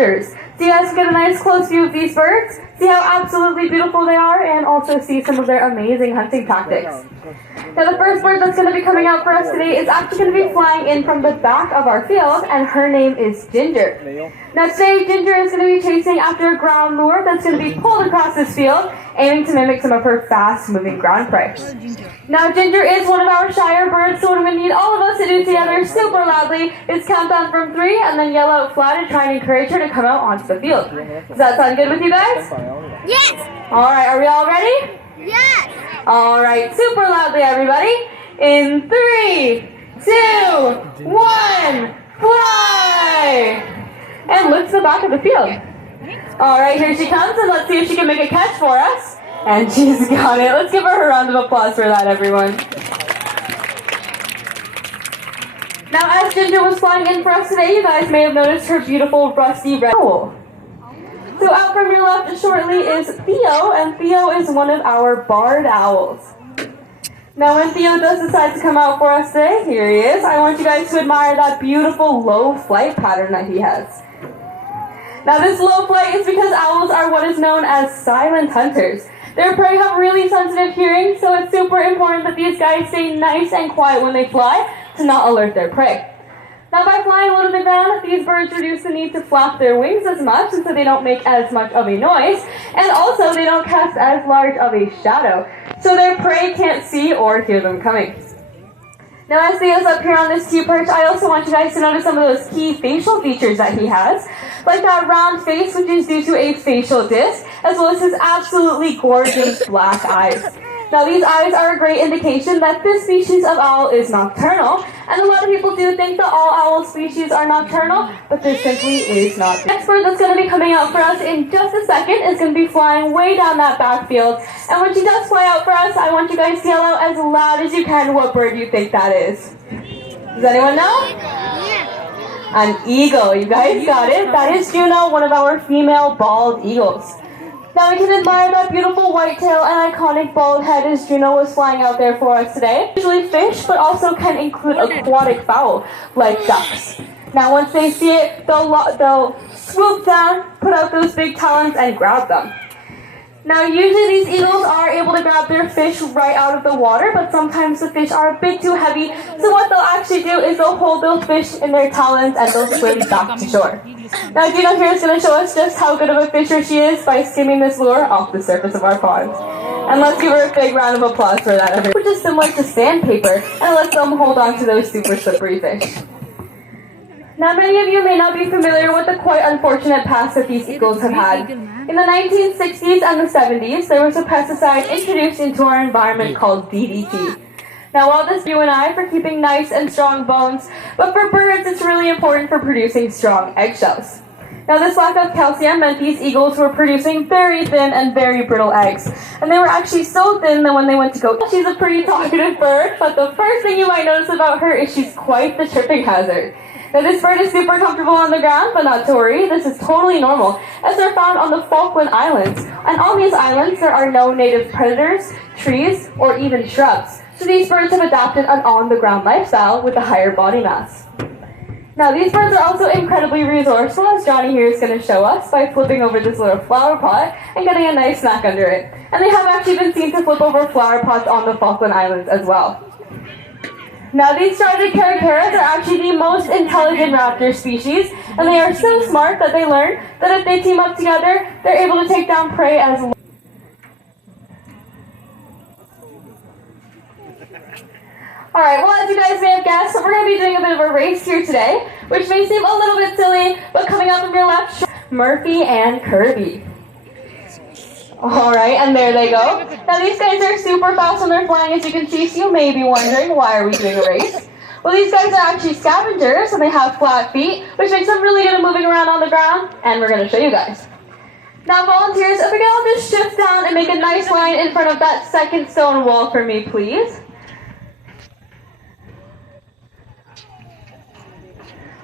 raptors. So you guys can get a nice close view of these birds, see how absolutely beautiful they are, and also see some of their amazing hunting tactics. Now the first bird that's going to be coming out for us today is actually going to be flying in from the back of our field, and her name is Ginger. Now today Ginger is going to be chasing after a ground lure that's going to be pulled across this field, aiming to mimic some of her fast-moving ground prey. Now Ginger is one of our shyer birds, so what I'm going to need all of us to do together super loudly is count down from 3 and then yell out flat and try and encourage her to come out onto the field. Does that sound good with you guys? Yes! Alright, are we all ready? Yes! Alright, super loudly everybody. In 3, 2, 1, fly! And look to the back of the field. Alright, here she comes, and let's see if she can make a catch for us. And she's got it. Let's give her a round of applause for that, everyone. Now, as Ginger was flying in for us today, you guys may have noticed her beautiful rusty red owl. So out from your left shortly is Theo, and Theo is one of our barred owls. Now when Theo does decide to come out for us today, here he is, I want you guys to admire that beautiful low flight pattern that he has. Now this low flight is because owls are what is known as silent hunters. Their prey have really sensitive hearing, so it's super important that these guys stay nice and quiet when they fly to not alert their prey. Now by flying low to the ground, these birds reduce the need to flap their wings as much, and so they don't make as much of a noise, and also they don't cast as large of a shadow, so their prey can't see or hear them coming. Now as Theo's up here on this key perch, I also want you guys to notice some of those key facial features that he has, like that round face, which is due to a facial disc, as well as his absolutely gorgeous black eyes. Now these eyes are a great indication that this species of owl is nocturnal, and a lot of people do think that all owl species are nocturnal, but there simply is not. The next bird that's going to be coming out for us in just a second is going to be flying way down that backfield, and when she does fly out for us, I want you guys to yell out as loud as you can what bird you think that is. Does anyone know? An eagle. You guys got it. That is Juno, one of our female bald eagles. Now we can admire that beautiful white tail and iconic bald head as Juno was flying out there for us today. Usually fish, but also can include aquatic fowl, like ducks. Now once they see it, they'll swoop down, put out those big talons, and grab them. Now usually these eagles are able to grab their fish right out of the water, but sometimes the fish are a bit too heavy, so what they'll actually do is they'll hold those fish in their talons and they'll swim back to shore. Now Juno here is going to show us just how good of a fisher she is by skimming this lure off the surface of our pond. And let's give her a big round of applause for that, which is similar to sandpaper, and lets them hold on to those super slippery fish. Now many of you may not be familiar with the quite unfortunate past that these eagles have had. In the 1960s and the 70s, there was a pesticide introduced into our environment called DDT. Now while this is you and I for keeping nice and strong bones, but for birds it's really important for producing strong eggshells. Now this lack of calcium meant these eagles were producing very thin and very brittle eggs. And they were actually so thin that when they went to go, she's a pretty talkative bird, but the first thing you might notice about her is she's quite the tripping hazard. Now this bird is super comfortable on the ground, but not to worry, this is totally normal, as they're found on the Falkland Islands. And on these islands, there are no native predators, trees, or even shrubs. So these birds have adapted an on-the-ground lifestyle with a higher body mass. Now these birds are also incredibly resourceful, as Johnny here is going to show us, by flipping over this little flower pot and getting a nice snack under it. And they have actually been seen to flip over flower pots on the Falkland Islands as well. Now these striped caracaras are actually the most intelligent raptor species, and they are so smart that they learn that if they team up together, they're able to take down prey as well. Alright, well as you guys may have guessed, we're going to be doing a bit of a race here today, which may seem a little bit silly, but coming up from your left, Murphy and Kirby. Alright, and there they go. Now these guys are super fast when they're flying, as you can see, so you may be wondering, why are we doing a race? Well, these guys are actually scavengers, and they have flat feet, which makes them really good at moving around on the ground, and we're going to show you guys. Now volunteers, if we can all just shift down and make a nice line in front of that second stone wall for me, please.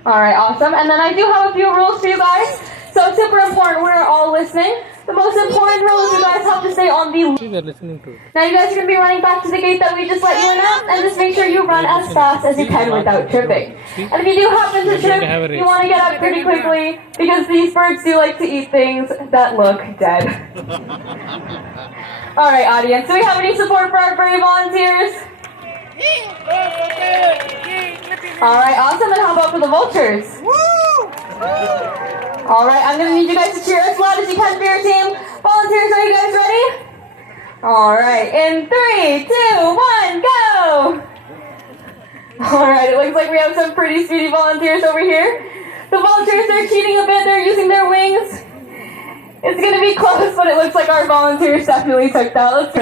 Alright, awesome. And then I do have a few rules for you guys. So super important, we're all listening. The most important rule is you guys have to stay on the... They're listening to it. Now you guys are going to be running back to the gate that we just let you in at, and just make sure you run as fast as you can without tripping. And if you do happen to trip, you want to get up pretty quickly, because these birds do like to eat things that look dead. Alright, audience, do we have any support for our brave volunteers? Alright, awesome, and how about for the vultures? Alright, I'm going to need you guys to cheer as loud as you can for your team. Volunteers, are you guys ready? Alright, in 3, 2, 1, go! Alright, it looks like we have some pretty speedy volunteers over here. The volunteers are cheating a bit, they're using their wings. It's going to be close, but it looks like our volunteers definitely took that. Let's